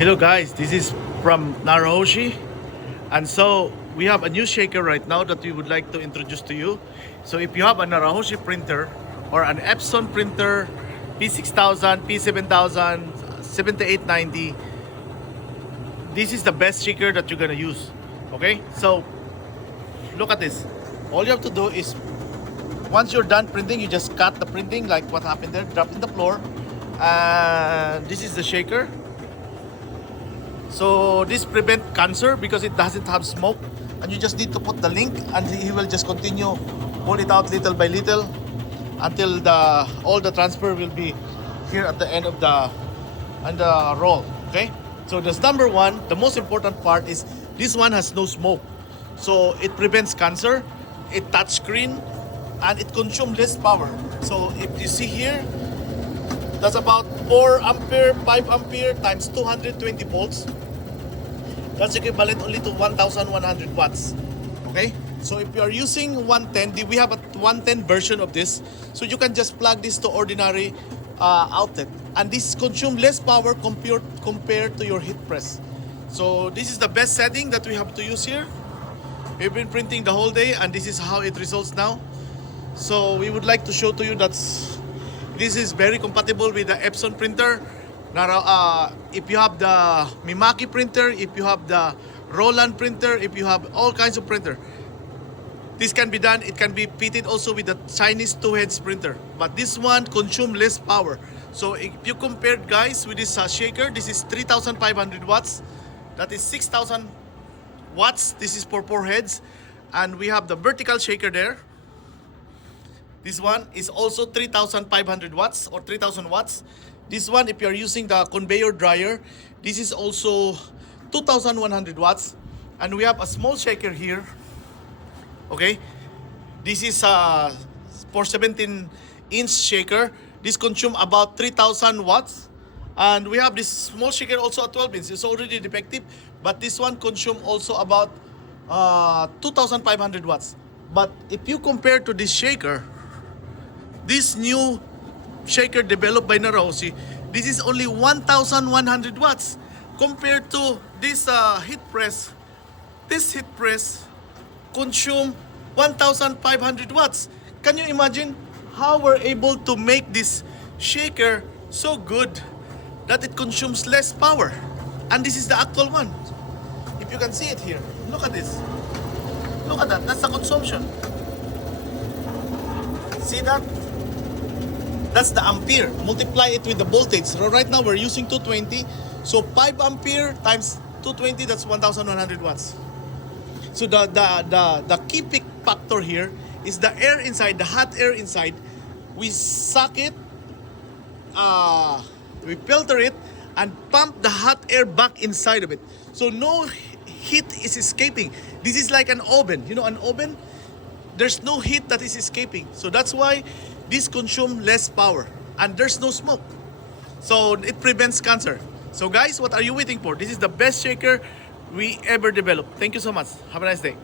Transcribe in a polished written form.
Hello guys, this is from Narohoshi, and so we have a new shaker right now that we would like to introduce to you. So if you have a Narohoshi printer or an Epson printer, P6000, P7000, 7890, this is the best shaker that you're gonna use. Okay, so look at this. All you have to do is, once you're done printing, you just cut the printing like what happened there, drop in the floor, and this is the shaker. So this prevent cancer because it doesn't have smoke, and you just need to put the link and he will just continue pull it out little by little until all the transfer will be here at the end of the roll. Okay, so this number one, the most important part is this one has no smoke, so it prevents cancer, it touch screen, and it consumes less power. So if you see here, that's about 4 ampere, 5 ampere times 220 volts. That's equivalent only to 1,100 watts. Okay? So if you are using 110, we have a 110 version of this. So you can just plug this to ordinary outlet. And this consumes less power compared to your heat press. So this is the best setting that we have to use here. We've been printing the whole day and this is how it results now. So we would like to show to you that this is very compatible with the Epson printer. Now, if you have the Mimaki printer, if you have the Roland printer, if you have all kinds of printer, this can be done. It can be fitted also with the Chinese 2-heads printer. But this one consumes less power. So if you compare, guys, with this shaker, this is 3,500 watts. That is 6,000 watts. This is for 4 heads. And we have the vertical shaker there. This one is also 3,500 watts or 3,000 watts. This one, if you're using the conveyor dryer, this is also 2,100 watts. And we have a small shaker here. Okay, this is for 17-inch shaker. This consumes about 3,000 watts. And we have this small shaker also at 12 inch. It's already defective, but this one consumes also about 2,500 watts. But if you compare to this shaker, this new shaker developed by Narohoshi, this is only 1,100 watts compared to this heat press. This heat press consume 1,500 watts. Can you imagine how we're able to make this shaker so good that it consumes less power? And this is the actual one. If you can see it here, look at this. Look at that. That's the consumption. See that? That's the ampere. Multiply it with the voltage. So right now we're using 220. So 5 ampere times 220, that's 1,100 watts. So the key peak factor here is the air inside, the hot air inside. We suck it, we filter it, and pump the hot air back inside of it. So no heat is escaping. This is like an oven. You know, an oven? There's no heat that is escaping. So that's why this consumes less power. And there's no smoke. So it prevents cancer. So guys, what are you waiting for? This is the best shaker we ever developed. Thank you so much. Have a nice day.